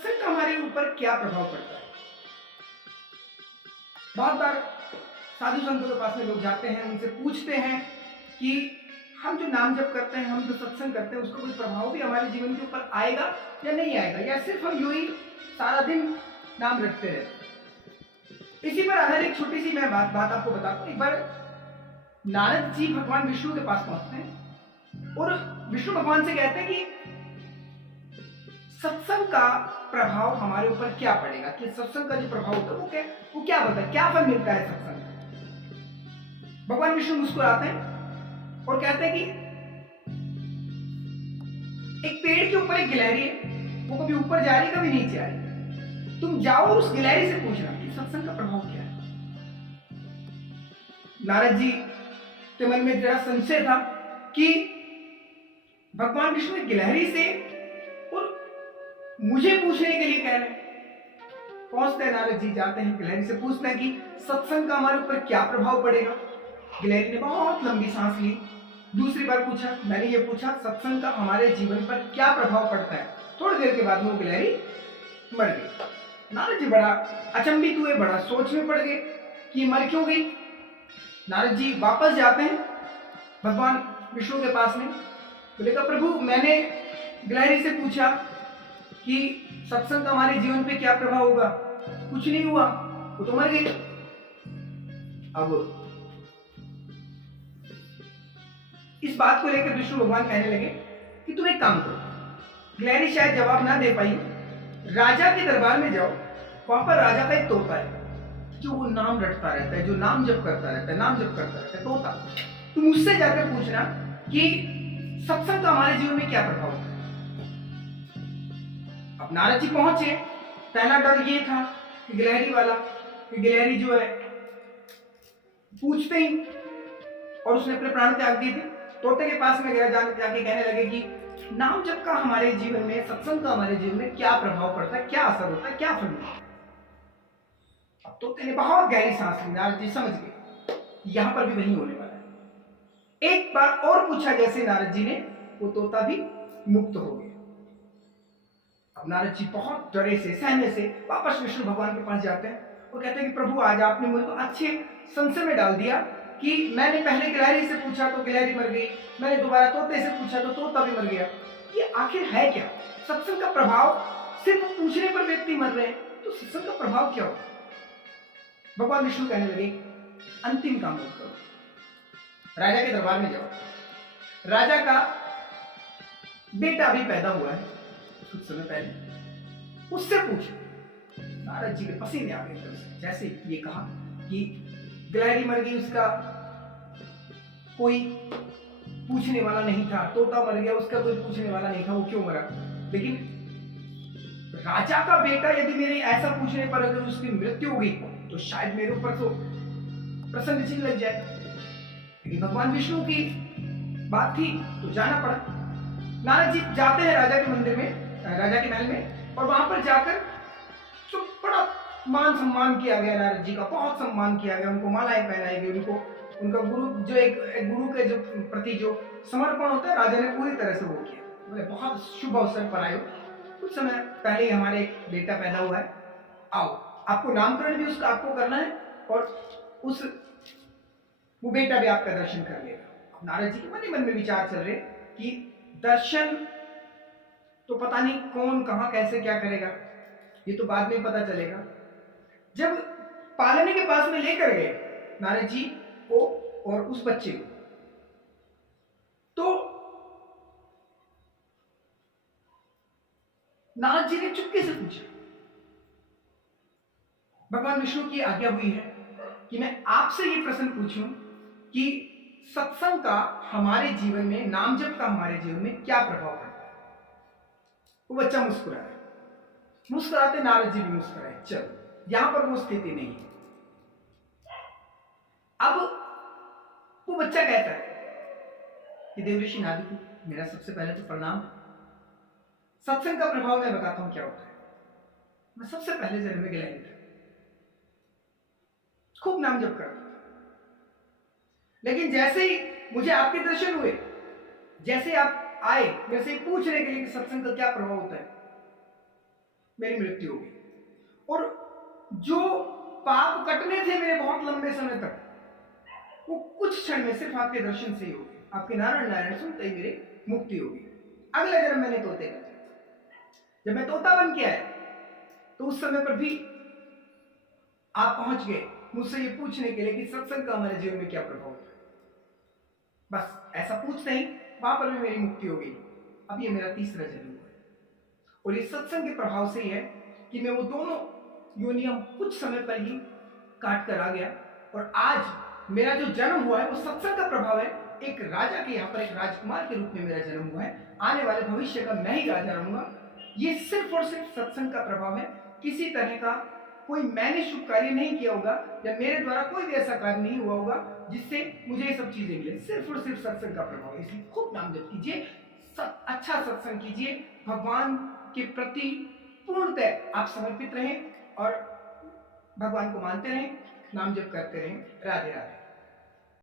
सत्संग का हमारे ऊपर क्या प्रभाव पड़ता है। बहुत बार साधु संतों के पास में लोग जाते हैं, उनसे पूछते हैं कि हम जो नाम जप करते हैं, हम जो सत्संग करते हैं, उसका कोई प्रभाव भी हमारे जीवन के ऊपर आएगा या नहीं आएगा, या सिर्फ हम यूं ही सारा दिन नाम रखते रहते। इसी पर आधारित एक छोटी सी मैं बात आपको बताता हूँ। एक बार नारद जी भगवान विष्णु के पास पहुंचते हैं और विष्णु भगवान से कहते हैं कि सत्संग का प्रभाव हमारे ऊपर क्या पड़ेगा, कि सत्संग का जो प्रभाव होता है वो क्या होता है, क्या फल मिलता है सत्संग का। भगवान विष्णु मुस्कुराते हैं और कहते हैं कि एक पेड़ के ऊपर एक गिलहरी है, वो कभी ऊपर जा रही कभी नीचे आ रही। तुम जाओ और उस गिलहरी से पूछना कि सत्संग का प्रभाव क्या है। नारद जी के मन में जरा संशय था कि भगवान विष्णु एक गिलहरी से और मुझे पूछने के लिए कह रहे हैं। पहुंचते हैं नारद जी, जाते हैं गिलहरी से पूछते हैं कि सत्संग का हमारे ऊपर क्या प्रभाव पड़ेगा। गिलहरी ने बहुत लंबी सांस ली, दूसरी बार पूछा, मैंने ये पूछा सत्संग का हमारे जीवन पर क्या प्रभाव पड़ता है। थोड़ी देर के बाद वो गिलहरी मर गई। नारद जी बड़ा अचंभित हुए, बड़ा सोच में पड़ गए कि मर क्यों गई। नारद जी वापस जाते हैं भगवान विष्णु के पास में, बोले का प्रभु मैंने गिलहरी से पूछा कि सत्संग का हमारे जीवन पे क्या प्रभाव होगा, कुछ नहीं हुआ, वो तो मर गई। अब इस बात को लेकर विष्णु भगवान कहने लगे कि तुम एक काम करो, गिलहरी शायद जवाब ना दे पाई, राजा के दरबार में जाओ, वहां पर राजा का एक तोता है जो वो नाम रटता रहता है, जो नाम जप करता रहता है, नाम जप करता रहता है, तोता। तुम उससे जाकर पूछना कि सत्संग का हमारे जीवन में क्या प्रभाव है। अब नारद जी पहुंचे, पहला डर ये था कि गिलहरी वाला, कि गिलहरी जो है पूछते ही, और उसने अपने प्राण त्याग दिए थे। तोते के पास में गया, जाके कहने लगे कि नाम जप का हमारे जीवन में, सत्संग का हमारे जीवन में क्या प्रभाव पड़ता है, क्या असर होता है, क्या फल मिलता है। अब तोते ने बहुत गहरी सांस ली, नारद जी समझ गए यहां पर भी वही होने वाला है। एक बार और पूछा जैसे नारद जी ने, वो तोता भी मुक्त हो गया। अब नारद जी बहुत डरे से, सहमे से वापस विष्णु भगवान के पास जाते हैं और कहते हैं कि प्रभु आज आपने मुझे को अच्छे संशय में डाल दिया कि मैंने पहले गिलहरी से पूछा तो गिलहरी मर गई, मैंने दोबारा तोते से पूछा तो तोता भी मर गया। ये आखिर है क्या? सत्संग का प्रभाव, सिर्फ पूछने पर व्यक्ति मर रहे हैं, तो सत्संग का प्रभाव क्या होगा? भगवान विष्णु कहने लगे अंतिम काम मत करो, राजा के दरबार में जाओ। राजा का बेटा अभी पैदा हुआ है कुछ समय पहले, उससे पूछो। नारद जी के पसीने आ गए से, जैसे ये कहा कि गिलहरी मर गई, उसका कोई पूछने वाला नहीं था, तोता मर गया, उसका कोई पूछने वाला नहीं था, वो क्यों मरा। लेकिन राजा का बेटा यदि मेरे ऐसा पूछने पर अगर उसकी मृत्यु हो गई तो शायद मेरे ऊपर तो प्रसन्न चिन्ह लग जाएगा। लेकिन भगवान विष्णु की बात थी तो जाना पड़ा। नारद जी जाते हैं राजा के मंदिर में, राजा के महल में, और वहां पर जाकर तो बड़ा मान सम्मान किया गया। नारद जी का बहुत सम्मान किया गया, उनको मालाएं पहनाई गई, उनको उनका गुरु जो एक गुरु के जो प्रति जो समर्पण होता है, राजा ने पूरी तरह से वो किया। बोले बहुत शुभ अवसर पर आए हो, कुछ समय पहले ही हमारे एक बेटा पैदा हुआ है, आओ आपको नामकरण भी उसका आपको करना है और उस वो बेटा भी आपका दर्शन कर लेगा। नारद जी के मन ही मन में विचार चल रहे कि दर्शन तो पता नहीं कौन कहां कैसे क्या करेगा, ये तो बाद में पता चलेगा। जब पालने के पास में लेकर गए नारद जी को और उस बच्चे को, तो नारद जी ने चुपके से पूछा, भगवान विष्णु की आज्ञा हुई है कि मैं आपसे ये प्रश्न पूछूं कि सत्संग का हमारे जीवन में, नाम जप का हमारे जीवन में क्या प्रभाव पड़ता है। वो बच्चा मुस्कुराया, मुस्कुराते नारद जी भी मुस्कुराए। चलो यहां पर वो स्थिति नहीं है। अब वो बच्चा कहता है कि देव ऋषि नारद को मेरा सबसे पहले तो प्रणाम। सत्संग का प्रभाव मैं बताता हूं क्या होता है। मैं सबसे पहले जन्म में गिलहरी था, खूब नाम जप करता था, लेकिन जैसे ही मुझे आपके दर्शन हुए, जैसे आप आए मेरे से पूछ रहे के लिए कि सत्संग का क्या प्रभाव होता है, मेरी मृत्यु हो गई। और जो पाप कटने थे मेरे बहुत लंबे समय तक, वो कुछ क्षण में सिर्फ आपके दर्शन से ही हो गए। आपके नारायण नारायण सुनते ही मेरी मुक्ति होगी। अगला जन्म मैंने तोते का था। जब मैं तोता बन के आया तो उस समय पर भी आप पहुंच गए मुझसे ये पूछने के लिए कि सत्संग का हमारे जीवन में क्या प्रभाव है। बस ऐसा पूछते ही वहां पर भी मेरी मुक्ति हो गई। अब ये मेरा तीसरा जन्म हुआ है और ये सत्संग के प्रभाव से ही है कि मैं वो दोनों योनियां कुछ समय पर ही काट कर आ गया और आज मेरा जो जन्म हुआ है वो सत्संग का प्रभाव है। एक राजा के यहाँ पर एक राजकुमार के रूप में मेरा जन्म हुआ है। आने वाले भविष्य का मैं ही राजा रहूंगा। ये सिर्फ और सिर्फ सत्संग का प्रभाव है। किसी तरह का कोई मैंने शुभ कार्य नहीं किया होगा या मेरे द्वारा कोई भी ऐसा कार्य नहीं हुआ होगा जिससे मुझे ये सब चीजें मिले। सिर्फ और सिर्फ सत्संग का प्रभाव है। इसलिए खूब नाम जप कीजिए, अच्छा सत्संग कीजिए, भगवान के प्रति पूर्णतः आप समर्पित रहें और भगवान को मानते रहें, नाम जप करते रहें। राधे राधे।